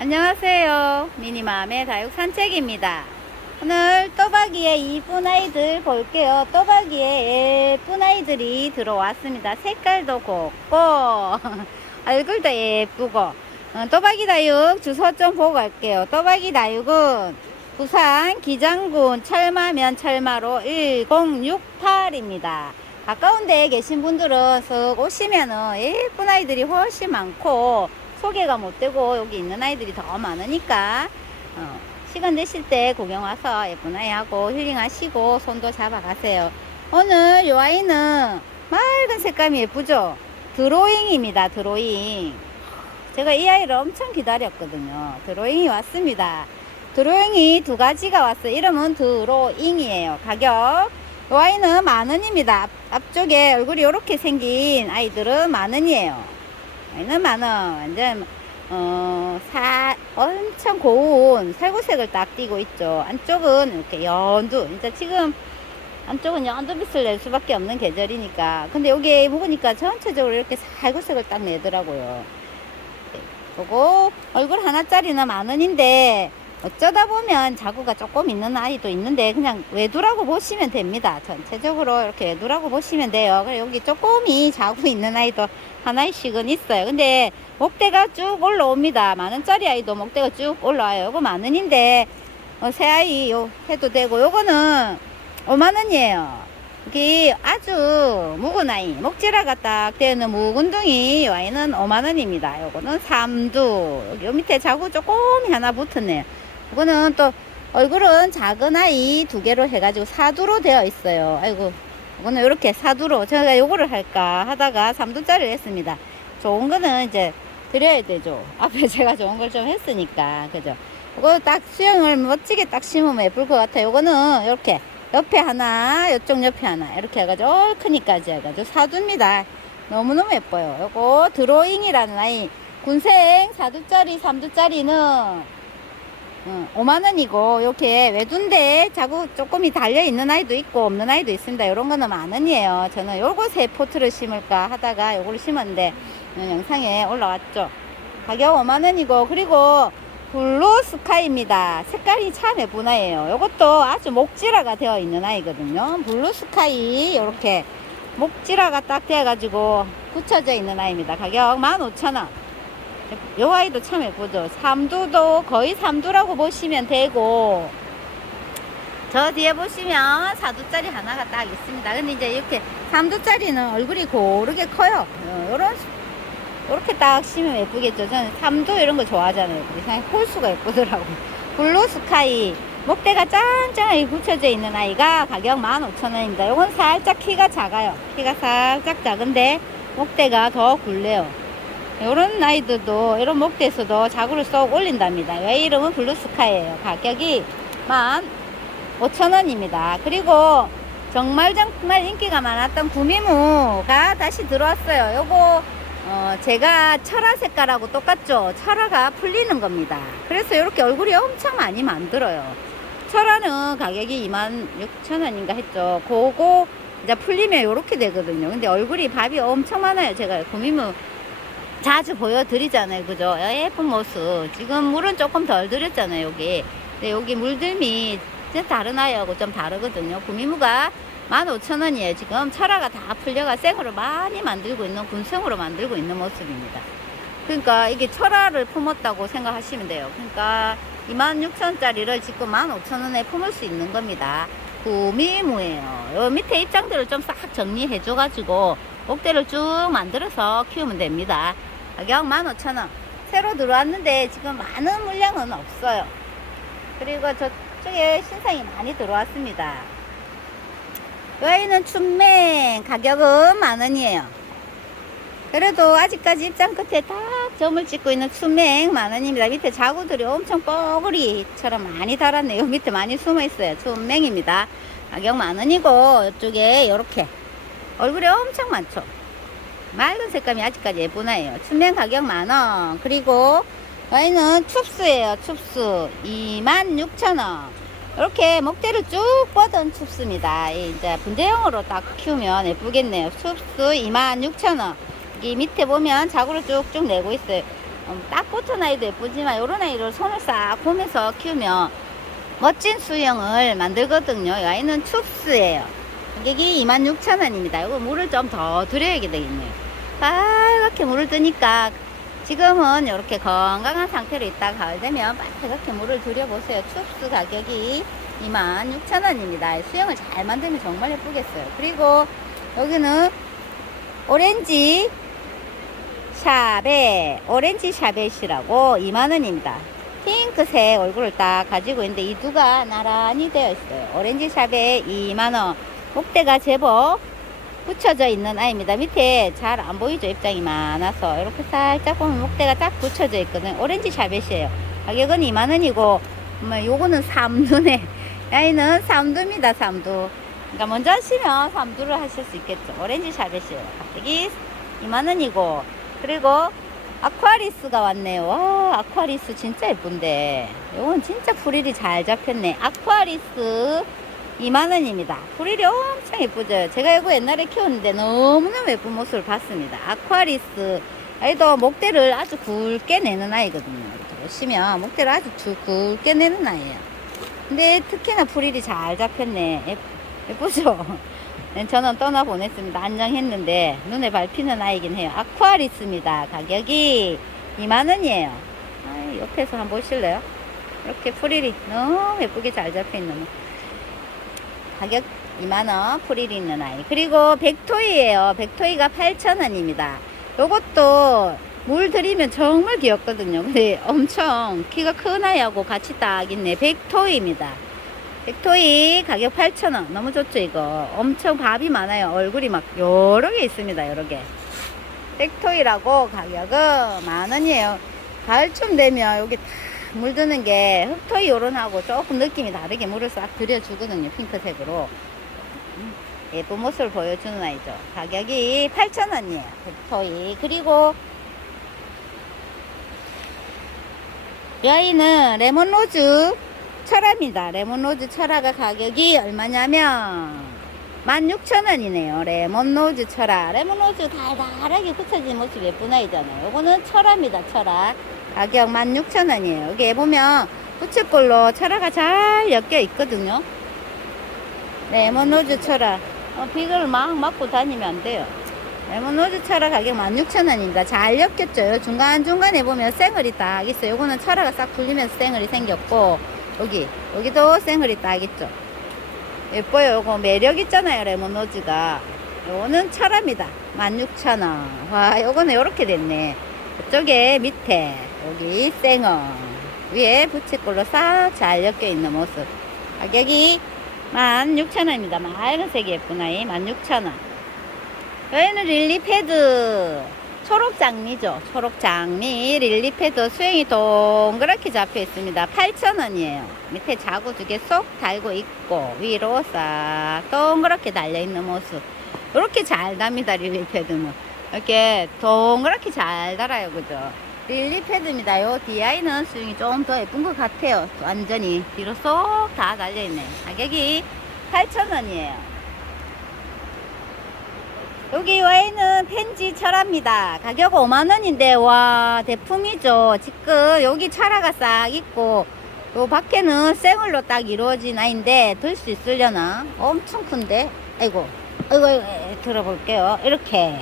안녕하세요. 미니맘의 다육 산책입니다. 오늘 또박이의 이쁜 아이들 볼게요. 또박이의 예쁜 아이들이 들어왔습니다. 색깔도 곱고 얼굴도 예쁘고 어, 또박이 다육 주소 좀 보고 갈게요. 또박이 다육은 부산 기장군 철마면 철마로 1068입니다. 가까운 데에 계신 분들은 쓱 오시면은 예쁜 아이들이 훨씬 많고 소개가 못 되고 여기 있는 아이들이 더 많으니까 어, 시간 되실 때 구경 와서 예쁜 아이 하고 힐링하시고 손도 잡아가세요. 오늘 이 아이는 맑은 색감이 예쁘죠? 드로잉입니다. 드로잉. 제가 이 아이를 엄청 기다렸거든요. 드로잉이 왔습니다. 드로잉이 두 가지가 왔어요. 이름은 드로잉이에요. 가격 이 아이는 만 원입니다. 앞, 앞쪽에 얼굴이 이렇게 생긴 아이들은 만 원이에요. 만 원. 완전 어, 사, 엄청 고운 살구색을 딱 띠고 있죠. 안쪽은 이렇게 연두. 진짜 지금 안쪽은 연두빛을 낼 수밖에 없는 계절이니까. 근데 여기 묵으니까 전체적으로 이렇게 살구색을 딱 내더라고요. 그리고 얼굴 하나짜리는 만 원인데 어쩌다 보면 자구가 조금 있는 아이도 있는데 그냥 외두라고 보시면 됩니다. 전체적으로 이렇게 외두라고 보시면 돼요. 그래 여기 조금이 자구 있는 아이도 하나씩은 있어요. 근데 목대가 쭉 올라옵니다. 만 원짜리 아이도 목대가 쭉 올라와요. 요거 만 원인데 어, 새 아이 요 해도 되고 요거는 5만 원이에요. 여기 아주 묵은 아이 목지라가 딱 되는 묵은둥이 이 아이는 5만 원입니다. 요거는 삼두 요 밑에 자구 조금이 하나 붙었네요. 이거는 또 얼굴은 작은 아이 두 개로 해가지고 사두로 되어 있어요. 아이고, 이거는 이렇게 사두로 제가 요거를 할까 하다가 삼두짜리를 했습니다. 좋은 거는 이제 드려야 되죠. 앞에 제가 좋은 걸 좀 했으니까 그죠. 이거 딱 수영을 멋지게 딱 심으면 예쁠 것 같아요. 이거는 이렇게 옆에 하나, 이쪽 옆에 하나 이렇게 해가지고 얼크니까지 해가지고 사두입니다. 너무너무 예뻐요. 요거 드로잉이라는 아이 군생 사두짜리, 삼두짜리는 어, 5만원이고 이렇게 외둔데 자꾸 조금이 달려있는 아이도 있고 없는 아이도 있습니다. 이런 거는 만원이에요. 저는 요것에 포트를 심을까 하다가 요거를 심었는데 어, 영상에 올라왔죠. 가격 5만원이고 그리고 블루 스카이입니다. 색깔이 참 예쁜 아이예요. 요것도 아주 목지라가 되어 있는 아이거든요. 블루 스카이 이렇게 목지라가 딱 되어 가지고 붙여져 있는 아이입니다. 가격 15,000원 요 아이도 참 예쁘죠. 삼두도 거의 삼두라고 보시면 되고, 저 뒤에 보시면 사두짜리 하나가 딱 있습니다. 근데 이제 이렇게 삼두짜리는 얼굴이 고르게 커요. 어, 요런, 요렇게 딱 심으면 예쁘겠죠. 저는 삼두 이런 거 좋아하잖아요. 이상하게 홀수가 예쁘더라고. 블루 스카이. 목대가 짱짱하게 붙여져 있는 아이가 가격 15,000원입니다. 요건 살짝 키가 작아요. 키가 살짝 작은데 목대가 더 굴래요. 이런 아이들도 이런 목대에서도 자구를 쏙 올린답니다. 이 이름은 블루스카예요. 가격이 15,000원입니다. 그리고 정말 정말 인기가 많았던 구미무가 다시 들어왔어요. 요거 어 제가 철화 색깔하고 똑같죠. 철화가 풀리는 겁니다. 그래서 이렇게 얼굴이 엄청 많이 만들어요. 철화는 가격이 26,000원인가 했죠. 그거 이제 풀리면 이렇게 되거든요. 근데 얼굴이 밥이 엄청 많아요. 제가 구미무 자주 보여드리잖아요. 그죠? 예쁜 모습. 지금 물은 조금 덜 들였잖아요. 여기. 근데 여기 물들미 다른 아이하고 좀 다르거든요. 구미무가 15,000원이에요. 지금 철화가 다 풀려가 생으로 많이 만들고 있는 군생으로 만들고 있는 모습입니다. 그러니까 이게 철화를 품었다고 생각하시면 돼요. 그러니까 26,000원짜리를 지금 15,000원에 품을 수 있는 겁니다. 구미무예요. 요 밑에 입장들을 좀 싹 정리해 줘가지고 목대를 쭉 만들어서 키우면 됩니다. 가격 15,000원. 새로 들어왔는데 지금 많은 물량은 없어요. 그리고 저쪽에 신상이 많이 들어왔습니다. 이 아이는 춘맹 가격은 만원이에요. 그래도 아직까지 입장 끝에 딱 점을 찍고 있는 춘맹 만원입니다. 밑에 자구들이 엄청 뻐구리처럼 많이 달았네요. 밑에 많이 숨어 있어요. 춘맹입니다. 가격 만원이고 이쪽에 이렇게 얼굴이 엄청 많죠. 맑은 색감이 아직까지 아이예요. 춘면 가격 만원. 그리고 아이는 춥스예요. 춥스 26,000원. 이렇게 목대를 쭉 뻗은 춥스입니다. 이제 분대형으로 딱 키우면 예쁘겠네요. 춥스 26,000원. 여기 밑에 보면 자구를 쭉쭉 내고 있어요. 음, 딱 붙은 아이도 예쁘지만 요런 아이를 손을 싹 보면서 키우면 멋진 수영을 만들거든요. 이 아이는 춥스예요. 가격이 26,000원입니다. 이거 물을 좀 더 드려야 되겠네요. 빨갛게 물을 뜨니까 지금은 이렇게 건강한 상태로 있다가 가을 되면 빨갛게 물을 들여보세요. 춥스 가격이 26,000원입니다. 수영을 잘 만들면 정말 예쁘겠어요. 그리고 여기는 오렌지 샤베, 오렌지 샤벳이라고 2만원입니다. 핑크색 얼굴을 딱 가지고 있는데 이 두가 나란히 되어 있어요. 오렌지 샤베 2만원. 목대가 제법 붙여져 있는 아이입니다. 밑에 잘 안 보이죠? 입장이 많아서. 이렇게 살짝 보면 목대가 딱 붙여져 있거든요. 오렌지 샤벳이에요. 가격은 2만원이고, 뭐, 요거는 삼두네. 아이는 삼두입니다, 삼두. 그러니까 먼저 하시면 삼두를 하실 수 있겠죠. 오렌지 샤벳이에요. 가격이 2만원이고, 그리고 아쿠아리스가 왔네요. 와, 아쿠아리스 진짜 예쁜데. 요건 진짜 프릴이 잘 잡혔네. 아쿠아리스 2만원입니다. 프릴이 엄청 예쁘죠. 제가 이거 옛날에 키웠는데 너무너무 예쁜 모습을 봤습니다. 아쿠아리스. 아이도 목대를 아주 굵게 내는 아이거든요. 보시면 목대를 아주 주- 굵게 내는 아이예요. 근데 특히나 프릴이 잘 잡혔네. 예, 예쁘죠? 네, 저는 떠나 보냈습니다. 안정했는데 눈에 밟히는 아이긴 해요. 아쿠아리스입니다. 가격이 2만원이에요. 아, 옆에서 한번 보실래요? 이렇게 프릴이 너무 예쁘게 잘 잡혀있는 가격 2만원 프릴이 있는 아이. 그리고 백토이예요. 백토이가 8,000원입니다. 요것도 물 들이면 정말 귀엽거든요. 근데 엄청 키가 큰 아이하고 같이 딱 있네. 백토이입니다. 백토이 가격 8,000원. 너무 좋죠, 이거. 엄청 밥이 많아요. 얼굴이 막 여러 개 있습니다, 여러 개. 백토이라고 가격은 만 원이에요. 가을쯤 되면 여기 다 물드는 게 흑토이 요런하고 조금 느낌이 다르게 물을 싹 들여주거든요, 핑크색으로. 음, 예쁜 모습을 보여주는 아이죠. 가격이 8,000원이에요, 백토이. 그리고 이 아이는 레몬로즈 철화입니다. 레몬로즈 철화가 가격이 얼마냐면 16,000원이네요. 레몬로즈 철화. 레몬로즈 달달하게 붙여진 모습 예쁜 아이잖아요. 요거는 철화입니다. 철화. 가격 16,000원이에요. 여기 보면 부채꼴로 철화가 잘 엮여 있거든요. 레몬로즈 철화. 어, 비를 막 맞고 다니면 안 돼요. 레몬로즈 철화 가격 16,000원입니다. 잘 엮였죠. 중간중간에 보면 쌩얼이 딱 있어요. 요거는 철화가 싹 풀리면서 쌩얼이 생겼고, 여기, 여기도 쌩얼이 딱 있죠. 예뻐요. 요거 매력 있잖아요. 레몬로즈가. 요거는 철화입니다. 16,000원. 와, 요거는 요렇게 됐네. 이쪽에 밑에, 여기 쌩얼. 위에 부채꼴로 싹 잘 엮여 있는 모습. 가격이 16,000원입니다. 맑은색이 예쁜 아이 16,000원. 여기는 릴리패드 초록장미죠. 초록장미 릴리패드 수행이 동그랗게 잡혀 있습니다. 8,000원이에요. 밑에 자구 두 개 쏙 달고 있고 위로 싹 동그랗게 달려 있는 모습. 이렇게 잘 답니다. 릴리패드는. 이렇게 동그랗게 잘 달아요. 그죠? 릴리패드입니다. 요 DI는 수영이 좀 더 예쁜 것 같아요. 완전히 뒤로 쏙 다 달려있네. 가격이 8,000원이에요. 여기 와인은 펜지 철화입니다. 가격 5만원인데, 와, 대품이죠. 지금 여기 철화가 싹 있고, 요 밖에는 생얼로 딱 이루어진 아이인데, 들 수 있으려나? 엄청 큰데? 아이고, 아이고, 들어볼게요. 이렇게.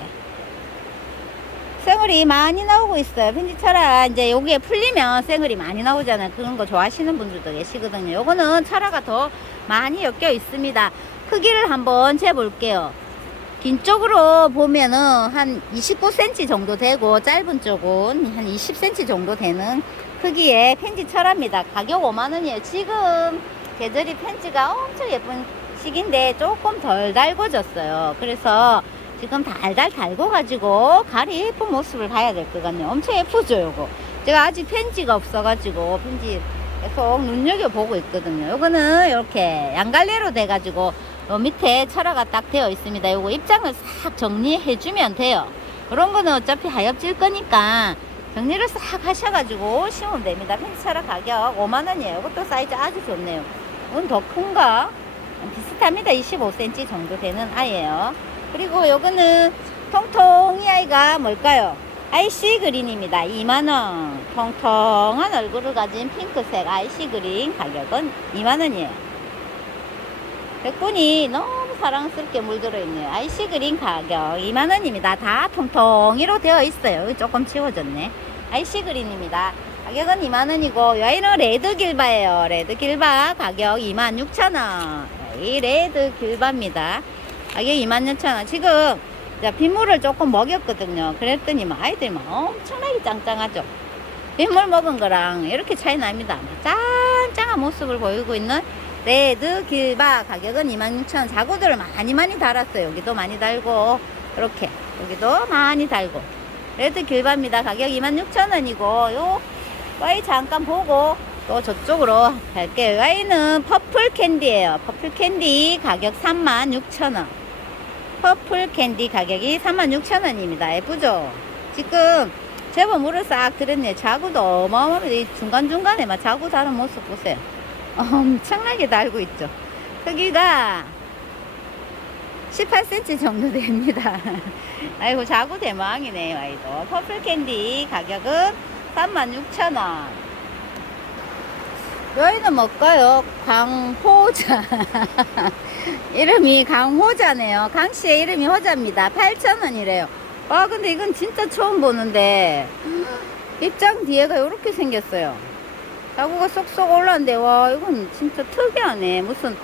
생얼이 많이 나오고 있어요. 펜지 철화, 이제 여기에 풀리면 생얼이 많이 나오잖아요. 그런 거 좋아하시는 분들도 계시거든요. 요거는 철화가 더 많이 엮여 있습니다. 크기를 한번 재볼게요. 긴 쪽으로 보면은 한 29cm 정도 되고 짧은 쪽은 한 20cm 정도 되는 크기의 펜지 철합니다. 가격 5만원이에요. 지금 계절이 펜지가 엄청 예쁜 시기인데 조금 덜 달궈졌어요. 그래서 지금 달달 달궈 가지고 가리 예쁜 모습을 봐야 될 것 같네요. 엄청 예쁘죠, 요거. 제가 아직 펜지가 없어가지고 펜지 계속 눈여겨보고 있거든요. 요거는 이렇게 양갈래로 돼가지고 요 밑에 철화가 딱 되어 있습니다. 요거 입장을 싹 정리해주면 돼요. 그런 거는 어차피 하엽질 거니까 정리를 싹 하셔가지고 심으면 됩니다. 펜스 철화 가격 5만원이에요. 이것도 사이즈 아주 좋네요. 이건 더 큰가? 비슷합니다. 25cm 정도 되는 아이예요. 그리고 요거는 통통 이 아이가 뭘까요? 아이시 그린입니다. 2만원. 통통한 얼굴을 가진 핑크색 아이시 그린 가격은 2만원이에요. 백분이 너무 사랑스럽게 물들어 있네요. 아이시 그린 가격 2만원입니다. 다 통통이로 되어 있어요. 조금 치워졌네. 아이시 그린입니다. 가격은 2만원이고, 여기는 레드 길바예요. 레드 길바 가격 26,000원. 이 레드 길바입니다. 가격 26,000원. 지금 자, 빗물을 조금 먹였거든요. 그랬더니 막 아이들이 막 엄청나게 짱짱하죠. 빗물 먹은 거랑 이렇게 차이 납니다. 짱짱한 모습을 보이고 있는 레드 길바 가격은 26,000원. 자구들을 많이 많이 달았어요. 여기도 많이 달고 이렇게 여기도 많이 달고 레드 길바입니다. 가격 26,000원이고 요 와이 잠깐 보고 또 저쪽으로 갈게요. 와이는 퍼플 캔디예요. 퍼플 캔디 가격 36,000원. 퍼플 캔디 가격이 36,000원입니다. 예쁘죠? 지금 제법 물을 싹 들었네. 자구도 어마어마하게 이 중간중간에 막 자구 다른 모습 보세요. 엄청나게 달고 있죠. 크기가 18cm 정도 됩니다. 아이고, 자구 대망이네요, 아이도. 퍼플 캔디 가격은 36,000원. 여기는 뭘까요? 광호자. 이름이 강호자네요. 강 씨의 이름이 호자입니다. 8,000원이래요. 아, 근데 이건 진짜 처음 보는데, 입장 뒤에가 이렇게 생겼어요. 자구가 쏙쏙 올라왔는데, 와, 이건 진짜 특이하네. 무슨,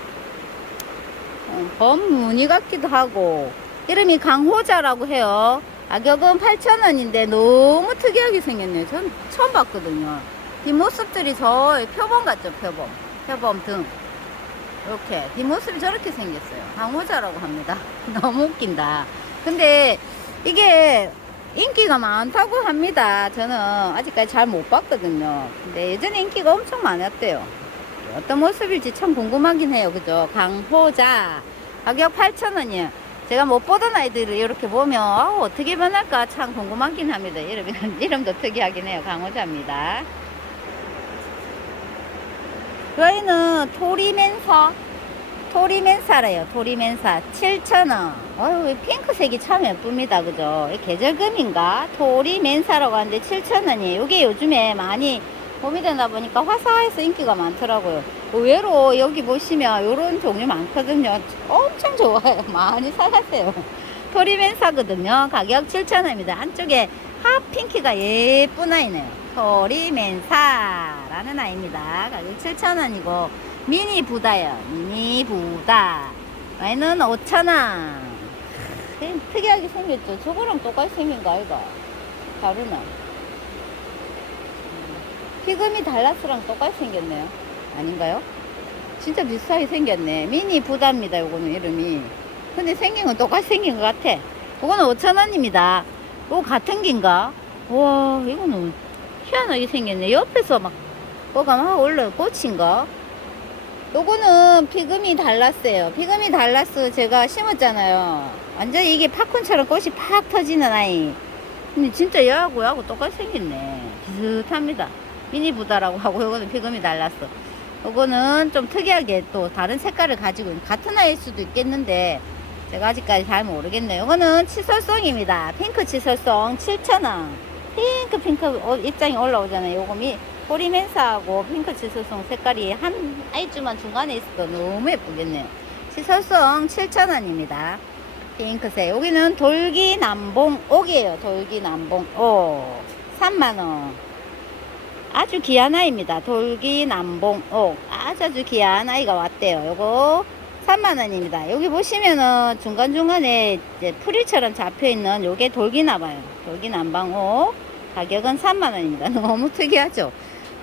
어, 범 무늬 같기도 하고, 이름이 강호자라고 해요. 가격은 8,000원인데, 너무 특이하게 생겼네요. 전 처음 봤거든요. 뒷모습들이 저 표범 같죠, 표범. 표범 등. 이렇게 뒷모습이 저렇게 생겼어요. 강호자라고 합니다. 너무 웃긴다. 근데 이게 인기가 많다고 합니다. 저는 아직까지 잘 못 봤거든요. 근데 예전에 인기가 엄청 많았대요. 어떤 모습일지 참 궁금하긴 해요. 그죠? 강호자. 가격 8,000원이에요. 제가 못 보던 아이들을 이렇게 보면 아, 어떻게 변할까 참 궁금하긴 합니다. 이름, 이름도 특이하긴 해요. 강호자입니다. 저희는 토리멘사 토리멘사래요. 토리멘사 7,000원. 어유 핑크색이 참 예쁩니다. 그죠? 이 계절금인가? 토리멘사라고 하는데 7,000원이에요. 이게 요즘에 많이 봄이 되다 보니까 화사해서 인기가 많더라고요. 의외로 여기 보시면 요런 종류 많거든요. 엄청 좋아요. 많이 사가세요. 토리멘사거든요. 가격 7,000원입니다. 한쪽에 핫핑키가 예쁜 아이네요 토리멘사라는 아이입니다. 가격 7,000원이고 미니 부다요. 미니 부다. 얘는 5,000원. 특이하게 생겼죠. 저거랑 똑같이 생긴 거 아이가? 다르나? 피그미 달라스랑 똑같이 생겼네요. 아닌가요? 진짜 비슷하게 생겼네. 미니 부다입니다. 요거는 이름이. 근데 생긴 건 똑같이 생긴 것 같아. 그거는 5,000원입니다. 또 같은 긴가? 와, 이거는 희한하게 생겼네. 옆에서 막 뭐가 막 올라 꽃인가? 요거는 피그미 달라스예요. 피그미 달라스 제가 심었잖아요. 완전 이게 팝콘처럼 꽃이 팍 터지는 아이. 근데 진짜 얘하고 얘하고 똑같이 생겼네. 비슷합니다. 미니 부다라고 하고 요거는 피그미 달라스. 요거는 좀 특이하게 또 다른 색깔을 가지고 같은 아이일 수도 있겠는데 제가 아직까지 잘 모르겠네요. 요거는 치설송입니다. 핑크 치설송 7,000원. 핑크 핑크 어, 입장이 올라오잖아요. 요거미 포리멘사하고 핑크 치설송 색깔이 한 아이쯤만 중간에 있어도 너무 예쁘겠네요. 치설송 7,000원입니다. 핑크색. 여기는 돌기 남봉 옥이에요. 돌기 남봉 옥. 3만원. 아주 귀한 아이입니다. 돌기 남봉 옥. 아주 아주 귀한 아이가 왔대요. 요거 3만원입니다. 여기 보시면은 중간중간에 이제 프릴처럼 잡혀있는 요게 돌기나봐요. 돌기남방옥. 가격은 3만원입니다. 너무 특이하죠?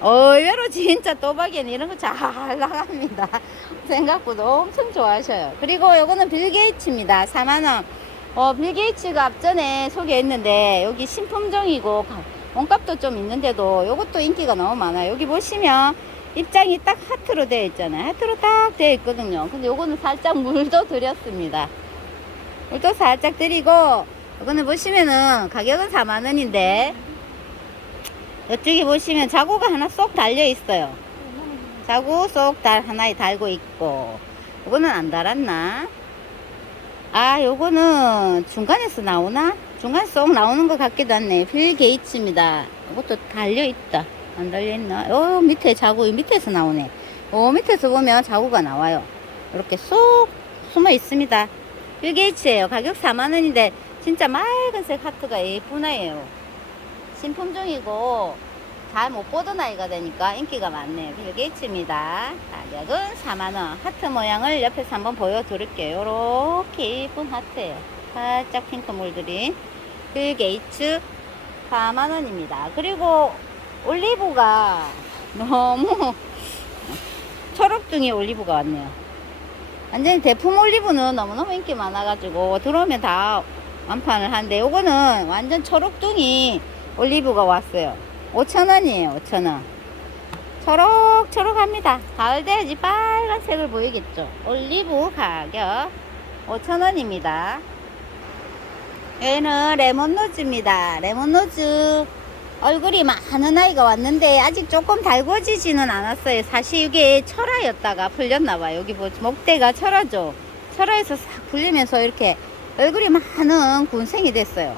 의외로 진짜 또박이는 이런 거 잘 나갑니다. 생각보다 엄청 좋아하셔요. 그리고 요거는 빌게이츠입니다. 4만원. 어, 빌게이츠가 앞전에 소개했는데 여기 신품종이고 가- 원값도 좀 있는데도 요것도 인기가 너무 많아요. 여기 보시면 입장이 딱 하트로 되어 있잖아요. 하트로 딱 되어 있거든요. 근데 요거는 살짝 물도 드렸습니다. 물도 살짝 드리고 요거는 보시면은 가격은 4만원인데 이쪽에 보시면 자구가 하나 쏙 달려 있어요. 자구 쏙 달, 하나에 달고 있고 요거는 안 달았나? 아 요거는 중간에서 나오나? 중간 쏙 나오는 것 같기도 하네. 빌 게이츠입니다. 이것도 달려 있다. 안 달려있나? 어, 밑에 자구, 이 밑에서 나오네. 어, 밑에서 보면 자구가 나와요. 이렇게 쏙 숨어 있습니다. 빌 게이츠예요. 가격 4만원인데, 진짜 맑은색 하트가 예쁘나예요. 신품종이고, 잘 못 보던 아이가 되니까 인기가 많네요. 빌 게이츠입니다. 가격은 4만원. 하트 모양을 옆에서 한번 보여드릴게요. 요렇게 예쁜 하트예요. 살짝 핑크 물들이. 빌 게이츠 4만원입니다. 그리고 올리브가 너무 초록둥이 올리브가 왔네요. 완전히 대품 올리브는 너무너무 인기 많아가지고 들어오면 다 완판을 하는데 요거는 완전 초록둥이 올리브가 왔어요. 5천원이에요 5천원. 초록초록합니다. 가을 돼야지 빨간색을 보이겠죠? 올리브 가격 5천원입니다. 얘는 레몬노즈입니다. 레몬노즈 얼굴이 많은 아이가 왔는데 아직 조금 달궈지지는 않았어요 사실 이게 철화였다가 풀렸나봐요 여기 뭐 목대가 철화죠 철화에서 싹 풀리면서 이렇게 얼굴이 많은 군생이 됐어요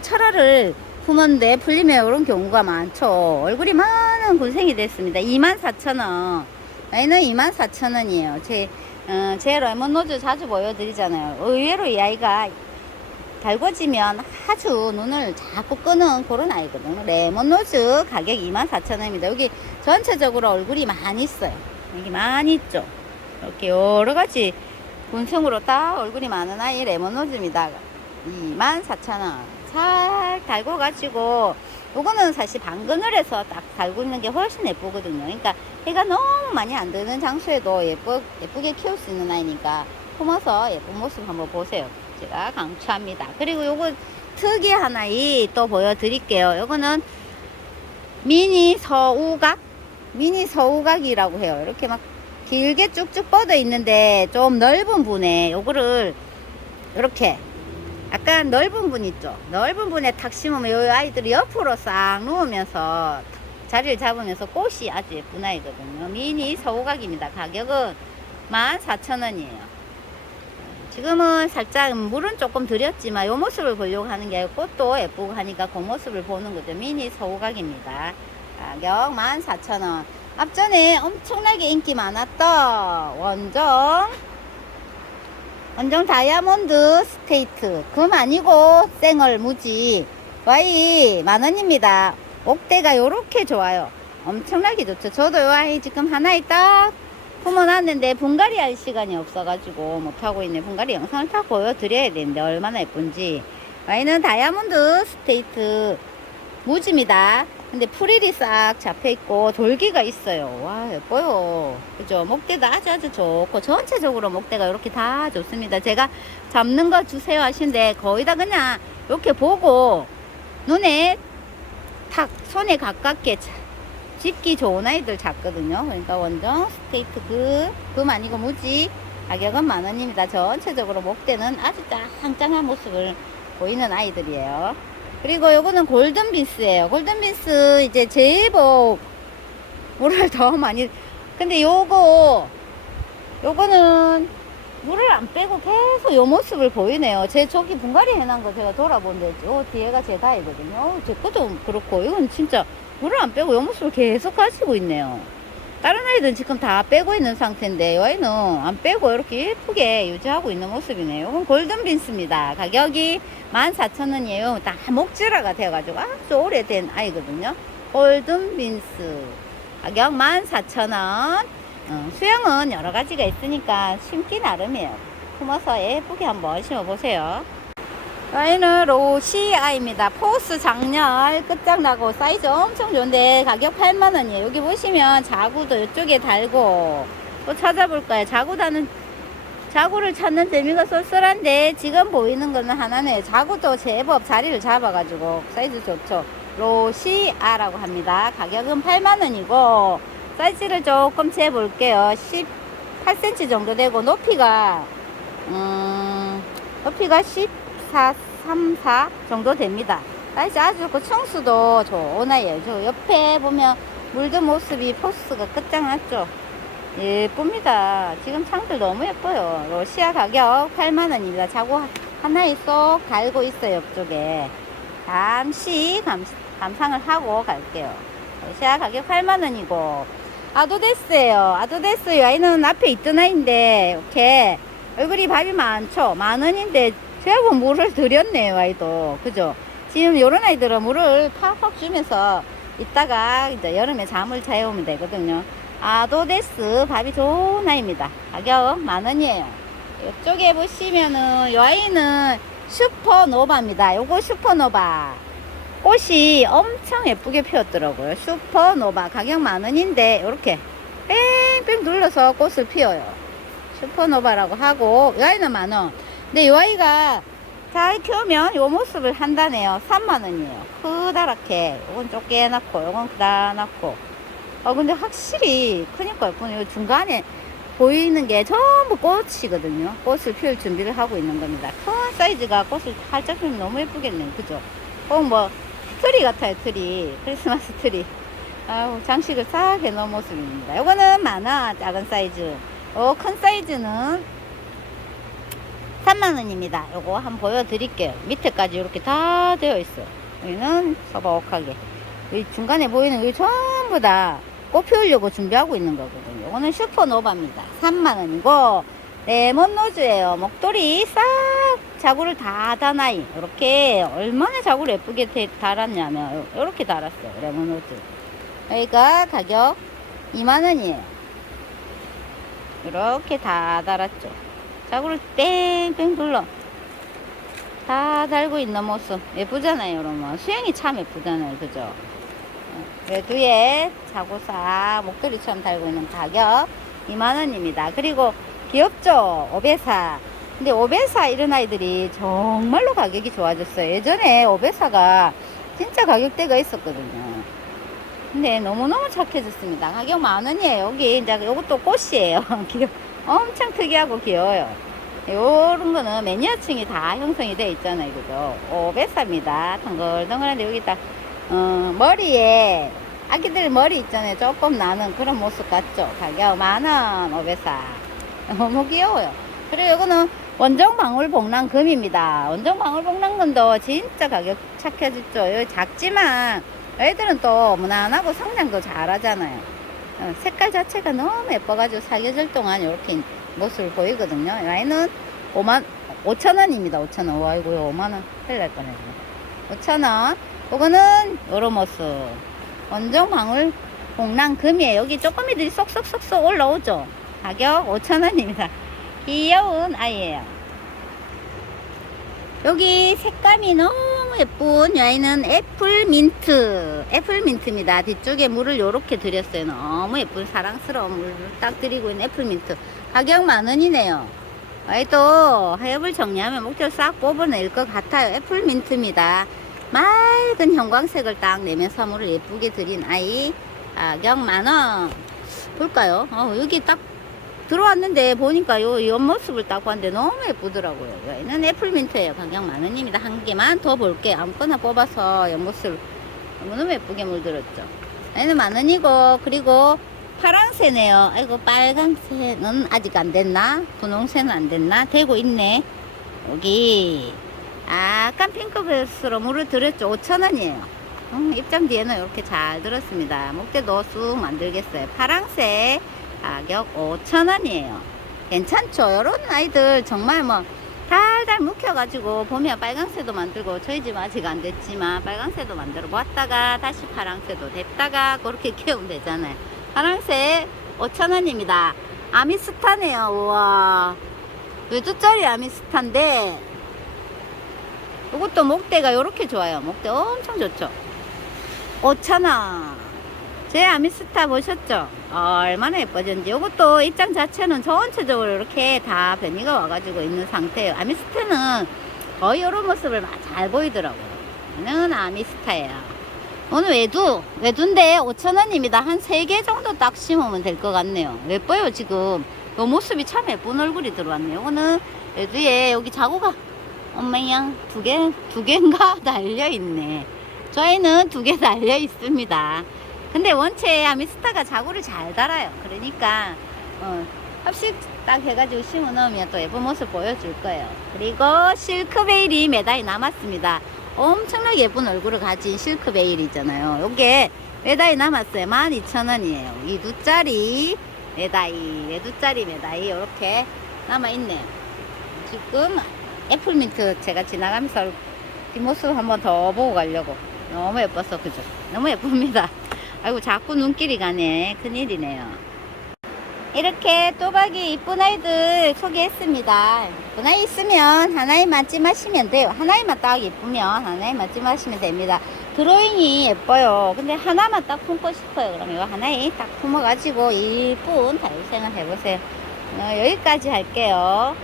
철화를 품었는데 풀리면 이런 경우가 많죠. 얼굴이 많은 군생이 됐습니다. 24,000원. 얘는 24,000원이에요. 제, 어, 제 레몬노즈 자주 보여드리잖아요. 의외로 이 아이가 달궈지면 아주 눈을 자꾸 끄는 그런 아이거든요. 레몬노즈 가격 24,000원입니다. 여기 전체적으로 얼굴이 많이 있어요. 여기 많이 있죠. 이렇게 여러 가지 군생으로 딱 얼굴이 많은 아이 레몬노즈입니다. 24,000원. 잘 달궈가지고 요거는 사실 방근을 해서 딱 달구는 게 훨씬 예쁘거든요. 그러니까 해가 너무 많이 안 드는 장소에도 예쁘, 예쁘게 키울 수 있는 아이니까 품어서 예쁜 모습 한번 보세요. 제가 강추합니다. 그리고 요거 특이한 아이 또 보여드릴게요. 요거는 미니 서우각? 미니 서우각이라고 해요. 이렇게 막 길게 쭉쭉 뻗어 있는데 좀 넓은 분에 요거를 이렇게 약간 넓은 분 있죠. 넓은 분에 탁 심으면 이 아이들이 옆으로 싹 누우면서 자리를 잡으면서 꽃이 아주 예쁜 아이거든요. 미니 서우각입니다. 가격은 14,000원이에요. 지금은 살짝 물은 조금 들였지만 이 모습을 보려고 하는 게 꽃도 예쁘고 하니까 그 모습을 보는 거죠. 미니 서우각입니다. 가격 14,000원. 앞전에 엄청나게 인기 많았던 원정 원정 다이아몬드 스테이트 금 아니고 쌩얼 무지 Y 만원입니다 목대가 요렇게 좋아요 엄청나게 좋죠 저도 요 아이 지금 하나에 딱 품어놨는데 분갈이 할 시간이 없어가지고 못하고 있네. 분갈이 영상을 다 보여드려야 되는데 얼마나 예쁜지. Y는 다이아몬드 스테이트 무지입니다. 근데 프릴이 싹 잡혀있고 돌기가 있어요. 와 예뻐요. 그죠? 목대가 아주 아주 좋고 전체적으로 목대가 이렇게 다 좋습니다. 제가 잡는 거 주세요 하신데 거의 다 그냥 이렇게 보고 눈에 탁 손에 가깝게 자- 집기 좋은 아이들 잡거든요 그러니까 원정 스테이트 그, 금 아니고 무지 가격은 만 원입니다 전체적으로 목대는 아주 짱짱한 모습을 보이는 아이들이에요 그리고 요거는 골든빈스예요. 골든빈스 이제 제법 물을 더 많이 근데 요거 요거는 물을 안 빼고 계속 요 모습을 보이네요. 제 저기 분갈이 해놓은 거 제가 돌아본데 요 뒤에가 제 다이거든요. 제 것도 그렇고 이건 진짜 물을 안 빼고 요 모습을 계속 가지고 있네요. 다른 아이들은 지금 다 빼고 있는 상태인데 이 아이는 안 빼고 이렇게 예쁘게 유지하고 있는 모습이네요. 이건 골든빈스입니다. 가격이 14,000원이에요. 다 목질화가 되어가지고 아주 오래된 아이거든요. 골든빈스 가격 14,000원. 어, 수영은 여러 가지가 있으니까 심기 나름이에요. 품어서 예쁘게 한번 심어보세요. 아이는 로시아입니다. 포스 장렬 끝장나고 사이즈 엄청 좋은데 가격 8만원이에요. 여기 보시면 자구도 이쪽에 달고 또 찾아볼까요? 자구 다는 자구를 찾는 재미가 쏠쏠한데 지금 보이는 거는 하나네요. 자구도 제법 자리를 잡아가지고 사이즈 좋죠. 로시아라고 합니다. 가격은 8만원이고 사이즈를 조금 재볼게요. 18cm 정도 되고 높이가 음, 높이가 14, 3, 4 정도 됩니다. 사이즈 아주 좋고 청수도 좋은 아이예요. 저 옆에 보면 물든 모습이 포스가 끝장났죠. 예쁩니다. 지금 창들 너무 예뻐요. 러시아 가격 8만원입니다. 자고 하나에 쏙 갈고 있어요, 옆쪽에. 잠시 감, 감상을 하고 갈게요. 러시아 가격 8만원이고. 아도데스예요. 아도데스 이 아이는 앞에 있던 아이인데, 이렇게 얼굴이 밥이 많죠? 만원인데, 제가 물을 드렸네요, 아이도. 그죠? 지금 요런 아이들은 물을 팍팍 주면서 이따가 이제 여름에 잠을 자해오면 되거든요. 아도데스 밥이 좋은 아이입니다. 가격 만원이에요. 이쪽에 보시면은 이 아이는 슈퍼노바입니다. 요거 슈퍼노바. 꽃이 엄청 예쁘게 피었더라고요. 슈퍼노바 가격 만원인데 이렇게 뺑뺑 눌러서 꽃을 피워요. 슈퍼노바라고 하고 이 아이는 만원. 근데 이 아이가 잘 키우면 요 모습을 한다네요. 3만원이에요. 크다랗게. 요건 쪼개놨고 요건 크다랗고 아 근데 확실히 크니까 예쁘네요. 요 중간에 보이는 게 전부 꽃이거든요. 꽃을 피울 준비를 하고 있는 겁니다. 큰 사이즈가 꽃을 살짝 피우면 너무 예쁘겠네요. 그죠? 꼭 뭐 트리 같아요. 트리. 크리스마스 트리. 아우 장식을 싹 해놓은 모습입니다. 요거는 많아 작은 사이즈. 요큰 사이즈는 3만원입니다. 요거 한번 보여드릴게요. 밑에까지 이렇게 다 되어 있어요. 여기는 서벅하게. 이 중간에 보이는 게 전부 다 꽃 피우려고 준비하고 있는 거거든요. 요거는 슈퍼노바입니다. 3만원이고, 레몬 노즈예요. 목도리 싹 자구를 다 다나이. 이렇게 얼마나 자구를 예쁘게 대- 달았냐면, 이렇게 달았어요. 레몬 노즈. 여기가 가격 2만원이에요. 이렇게 다 달았죠. 자구를 뺑뺑 둘러. 다 달고 있는 모습. 예쁘잖아요, 여러분. 수영이 참 예쁘잖아요. 그죠? 외두에 자구사 목도리처럼 달고 있는 가격 2만원입니다. 그리고 귀엽죠? 오베사. 근데 오베사 이런 아이들이 정말로 가격이 좋아졌어요. 예전에 오베사가 진짜 가격대가 있었거든요. 근데 너무너무 착해졌습니다. 가격 만원이에요. 여기 이제 이것도 꽃이에요. 귀여, 엄청 특이하고 귀여워요. 요런 거는 매니아층이 다 형성이 되어 있잖아요. 그죠? 오베사입니다. 덩글덩글한데 여기 딱 어, 머리에 아기들 머리 있잖아요. 조금 나는 그런 모습 같죠. 가격 만원 오베사. 너무 귀여워요. 그리고 이거는 원정 방울 복랑 금입니다. 원정 방울 복랑 금도 진짜 가격 착해졌죠. 작지만 애들은 또 무난하고 성장도 잘하잖아요. 어, 색깔 자체가 너무 예뻐가지고 사계절 동안 이렇게 모습을 보이거든요. 라인은 5만 5천 원입니다. 5천 원. 와 이거 5만 원. 큰일 날 뻔했네. 5천 원. 이거는 요런 모습. 원정 방울 공랑 금이에요. 여기 쪼꼬미들이 쏙쏙쏙쏙 올라오죠. 가격 5,000원입니다. 귀여운 아이예요. 여기 색감이 너무 예쁜 이 아이는 애플 민트. 애플 민트입니다. 뒤쪽에 물을 요렇게 드렸어요. 너무 예쁜 사랑스러운 물을 딱 드리고 있는 애플 민트. 가격 만원이네요. 아이도 하엽을 정리하면 목줄 싹 뽑아낼 것 같아요. 애플 민트입니다. 맑은 형광색을 딱 내면서 물을 예쁘게 드린 아이 가격 만원 볼까요? 어, 여기 딱 들어왔는데 보니까 요 옆모습을 딱 봤는데 너무 예쁘더라고요. 얘는 애플민트예요. 가격 만원입니다 한 개만 더 볼게. 아무거나 뽑아서 옆모습. 너무너무 예쁘게 물들었죠. 얘는 만원이고 그리고 파랑새네요. 아이고 빨강새는 아직 안 됐나? 분홍새는 안 됐나? 되고 있네. 여기. 약간 핑크빛으로 물을 들였죠. 5,000원이에요. 음, 입장 뒤에는 이렇게 잘 들었습니다. 목대도 쑥 만들겠어요. 파랑색 가격 5,000원이에요. 괜찮죠? 이런 아이들 정말 뭐 달달 묵혀가지고 보면 빨강새도 만들고 저희 집 아직 안 됐지만 빨강새도 만들어 보았다가 다시 파랑새도 됐다가 그렇게 키우면 되잖아요. 파랑새 5,000원입니다. 아미스타네요. 우와. 외두짜리 아미스타인데 이것도 목대가 이렇게 좋아요. 목대 엄청 좋죠. 5,000원. 제 아미스타 보셨죠? 어, 얼마나 예뻐졌는지. 이것도 입장 자체는 전체적으로 이렇게 다 변이가 와가지고 있는 상태예요. 아미스타는 거의 이런 모습을 잘 보이더라고요. 얘는 아미스타예요. 오늘 외두, 외두인데 5,000원입니다. 한 3개 정도 딱 심으면 될 것 같네요. 예뻐요, 지금. 이 모습이 참 예쁜 얼굴이 들어왔네요. 이거는 외두에 여기 자구가 엄마야 두 개, 두 개인가 달려 있네. 저희는 두 개 달려 있습니다. 근데 원체 아미스타가 자구를 잘 달아요. 그러니까, 어, 합식 딱 해가지고 심어 넣으면 또 예쁜 모습 보여줄 거예요. 그리고 실크베일이 매달이 남았습니다. 엄청나게 예쁜 얼굴을 가진 실크베일 있잖아요. 요게 매달이 남았어요. 12,000원이에요. 이 두짜리 매다이, 외두짜리 매다이 이렇게 남아있네요. 지금 애플민트 제가 지나가면서 뒷모습 한번 더 보고 가려고. 너무 예뻐서 그죠? 너무 예쁩니다. 아이고 자꾸 눈길이 가네. 큰일이네요. 이렇게 또박이 이쁜 아이들 소개했습니다. 이쁜 있으면 하나에만 찜하시면 돼요. 하나에만 딱 예쁘면 하나에만 찜하시면 됩니다. 드로잉이 예뻐요. 근데 하나만 딱 품고 싶어요. 이거 하나에 딱 품어 가지고 이쁜 자유생활 해보세요. 어, 여기까지 할게요.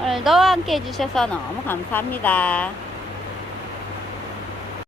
오늘도 함께 해주셔서 너무 감사합니다.